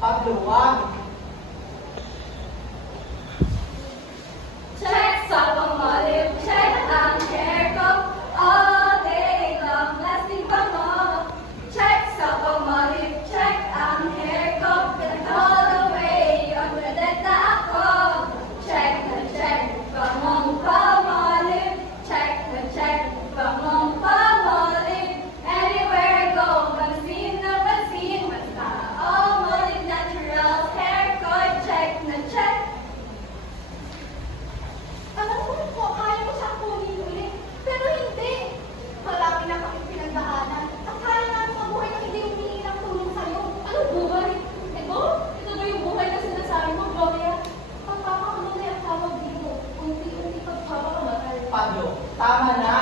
Pablo, wag. Check sa pangalip, check ang hair ko. All day long, lasting pa mo. Check sa pangalip, check ang hair ko. All the way, under that na ako. Check na check, pamong pamalip. Check na check, pamong pamalip. Anywhere I go, pansin na pansin. Basta all malip natural hair ko. Check na check. Alam ko po, kaya mo siyang kunin ulit. Pero hindi. Marami na kami pinagdaanan. At kaya namin mabuhay na hindi humingi ng tulong sa'yo. Anong buhay? Ito? Ito ba yung buhay na sinasabi mo, Gloria? Pagpapakamatay ang tawag dito. Unti-unti pagpapakamatay. Pablo, tama na.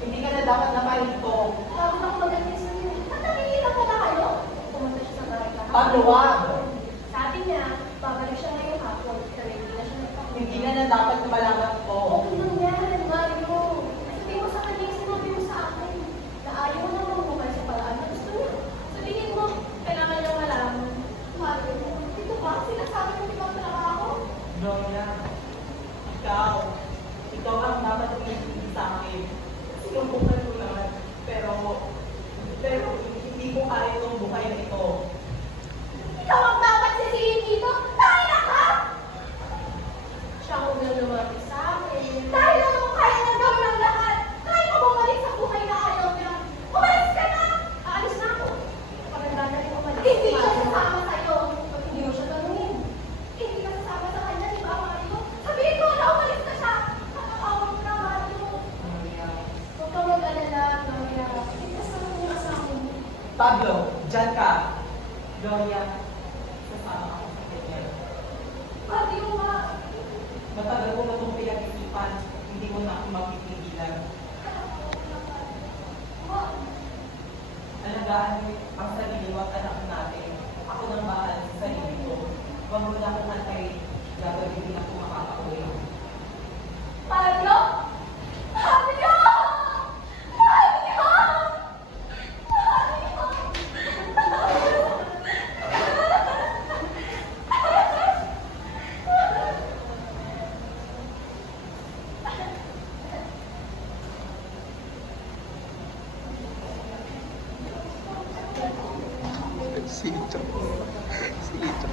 Hindi ka na dapat naparito. Bago na ako magaling sa'yo. At nakikita pala kayo. Pumunta siya sa bahay ka. Pablo, wag. Sabi niya, babalik siya ngayong hapon. Pero hindi na siya nagpapalala. Hindi na dapat malaman ko. Okay lang yan, Mario. Sabihin mo sa kanya yung sinabi mo sa akin na ayaw mo na mamuhay sa paraan na gusto niya. Sabihin mo, kailangan niyang malaman. Mario, ito ba? Sinasabi mo ibang trabaho? Gloria, ikaw ang dapat umintindi sa akin. Sinubukan ko naman, pero hindi ko kaya itong buhay na ito. Ikaw ang dapat sisihin dito dahil ka! Siya ang unang lumapit sa akin. Dahil alam mo kaya na gawin ang lahat. Kaya mo bumalik sa buhay na ayaw niya. Umalis ka na! Aalis na ako. Paganda na rin umalis. Hindi siya sasama sa'yo. Pag hindi mo siya tanungin. Hindi ka sasama sa kanya, di ba, Mario? Sabihin ko na umalis na siya. Nakakawag na, Mario. Gloria. Huwag kang mag-alala, Gloria. Kasama niya sa akin. Pablo, dyan ka. Gloria, sasama ako sa kanya. Mario, ma. Matagal ko na itong pinag-isipan, hindi mo na ako mapipigilan. Ma. Alagaan mo ang sarili mo at anak natin. Ako nang bahala sa sarili ko. Huwag mo na akong antayin. Gagawin din ako makakauwi. Mario! Mario! Mario! Sito. Sito.